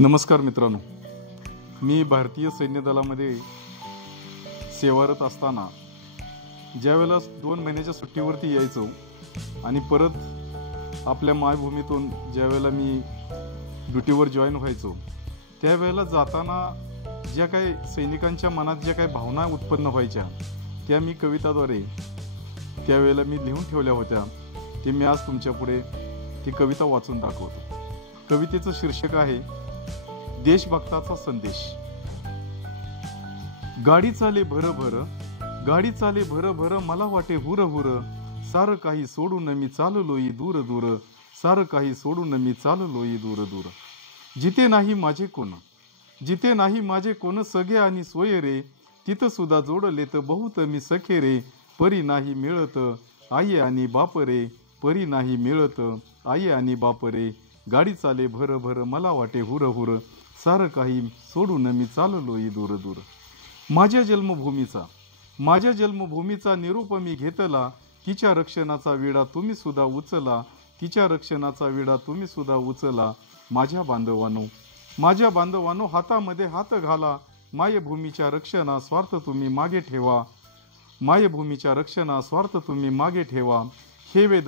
नमस्कार मित्रांनो, मी भारतीय सैन्य दलामध्ये सेवारत असताना ज्यावेळेला 2 महिन्याच्या सुट्टीवरती यायचो आणि परत आपल्या मायभूमीतून ज्यावेळेला मी ड्युटीवर जॉईन व्हायचो, त्यावेळेला जाताना ज्या काही सैनिकांच्या मनात ज्या काही भावना उत्पन्न व्हायच्या त्या मी कविताद्वारे त्यावेळेला मी लिहून ठेवल्या होत्या. ते मी आज तुमच्यापुढे ती कविता वाचून दाखवतो. कवितेचं शीर्षक आहे देशभक्ताचा संदेश. गाडी चाले भर भर, गाडी चाले भर भर, मला वाटे हुर हुर, सारं काही सोडून मी चाललोई दूर दूर, सारं काही सोडून मी चाललोई दूर दूर. जिथे नाही माझे कोण, जिथे नाही माझे कोण, सगळे आणि सोय रे, तिथं सुद्धा जोडले तर बहुत मी सखे रे, परी नाही मिळत आई आणि बाप रे, परी नाही मिळत आई आणि बाप रे. गाडी चाले भर भर, मला वाटे हुर हुर, सारं काही सोडून मी चाललोई दूर दूर. माझ्या जन्मभूमीचा निरूप मी घेतला, तिच्या रक्षणाचा विडा तुम्ही सुद्धा उचला, तिच्या रक्षणाचा विडा तुम्ही सुद्धा उचला. माझ्या बांधवांनो हातामध्ये हात घाला, मायभूमीच्या रक्षणा स्वार्थ तुम्ही मागे ठेवा, मायभूमीच्या रक्षणा स्वार्थ तुम्ही मागे ठेवा. हेवे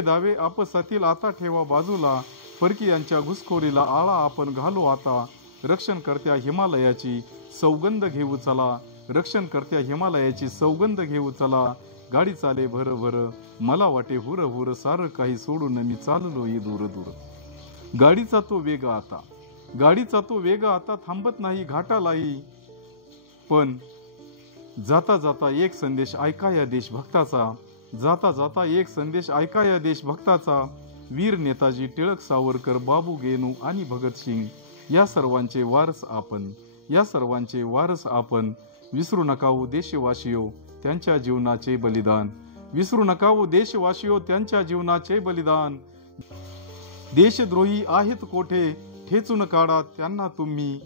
दावे आपसातील आता ठेवा बाजूला, परकीयांच्या घुसखोरीला आळा आपण घालू आता. रक्षणकर्त्या हिमालयाची सौगंध घेऊ चला, रक्षणकर्त्या हिमालयाची सौगंध घेऊ चला. गाडी चाले भर भर, मला वाटे हुर हुर, सारं काही सोडून मी चाललोई दूर दूर. गाडीचा तो वेग आता थांबत नाही घाटालाई, पण जाता जाता एक संदेश ऐका या देशभक्ताचा, जाता जाता एक संदेश ऐका या देशभक्ताचा. वीर नेताजी टिळक, सावरकर, बाबू गेनू आणि भगतसिंग या सर्वांचे वारस आपण, या सर्वांचे वारस आपण. विसरू नका हो देशवासियो त्यांच्या जीवनाचे बलिदान, विसरू नका हो देशवासियो त्यांच्या जीवनाचे बलिदान. देशद्रोही आहेत कोठे ठेचून काढा त्यांना तुम्ही,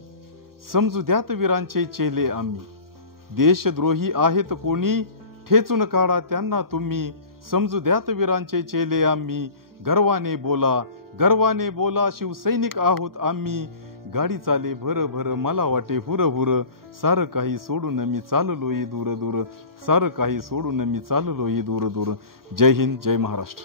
समजू द्यात वीरांचे चेले आम्ही. देशद्रोही आहेत कोणी ठेचून काढा त्यांना तुम्ही, समजू द्यात वीरांचे चेले आम्ही. गर्वाने बोला शिवसैनिक आहोत आम्ही. गाडी चाले भर भर, मला वाटे हुर हुर, सारं काही सोडून मी चाललोई दूर दूर, सारं काही सोडून मी चाललोई दूर दूर. जय हिंद, जय महाराष्ट्र.